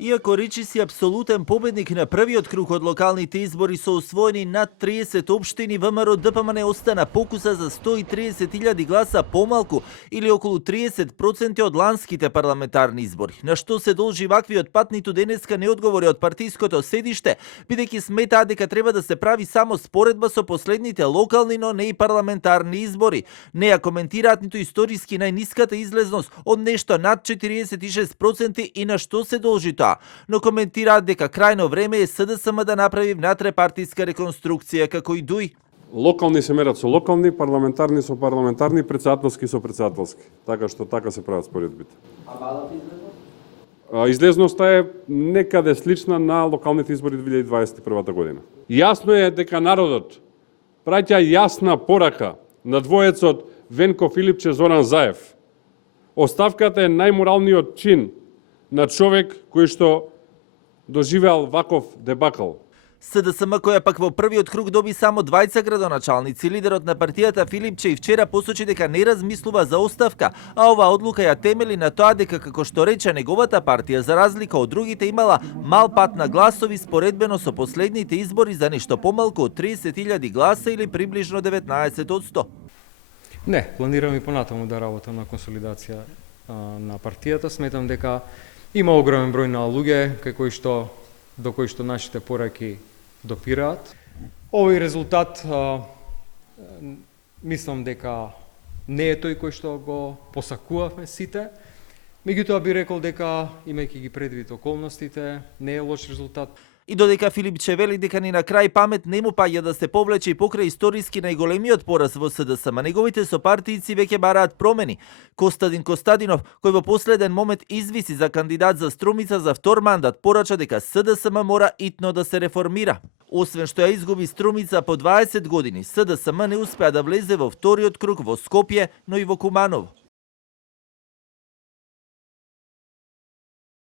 Иако речи си апсолутен победник на првиот круг од локалните избори со освоени над 30 општини, ВМРО ДПМН остана покуса за 130.000 гласа помалку или околу 30% од ланските парламентарни избори. На што се должи ваквиот пат, ниту денеска не одговори од партиското седиште, бидејќи сметаат дека треба да се прави само споредба со последните локални, но не и парламентарни избори. Не ја коментираат ниту историски најниската излезност од нешто над 46% и на што се должи тоа, но коментираат дека крајно време е СДСМ да направи внатрепартиска реконструкција како и ДУИ. Локални се мерат со локални, парламентарни со парламентарни, претседателски со претседателски. Така што така се прават споредбите. А малата излезност? Излезноста е некаде слична на локалните избори 2021 година. Јасно е дека народот праќа јасна порака на двоецот Венко Филипче Зоран Заев. Оставката е најморалниот чин на човек кој што доживеал ваков дебакл. СДСМ, која пак во првиот круг доби само 20 градоначалници, лидерот на партијата Филипче и вчера посочи дека не размислува за оставка, а оваа одлука ја темели на тоа дека, како што рече неговата партија, за разлика од другите, имала мал пат на гласови споредбено со последните избори за нешто помалку од 30.000 гласа или приближно 19%. Не, планирам и понатаму да работам на консолидација на партијата. Сметам дека има огромен број на луѓе до кои што нашите пораки допираат. Овој резултат мислам дека не е тој кој што го посакувавме сите. Меѓутоа би рекол дека, имајќи ги предвид околностите, не е лош резултат. И додека Филипче вели дека ни на крај памет не му паѓа да се повлече и покрај историски најголемиот пораз во СДСМ, неговите сопартијци веќе бараат промени. Костадин Костадинов, кој во последен момент извиси за кандидат за Струмица за втор мандат, порача дека СДСМ мора итно да се реформира. Освен што ја изгуби Струмица по 20 години, СДСМ не успеа да влезе во вториот круг во Скопје, но и во Куманово.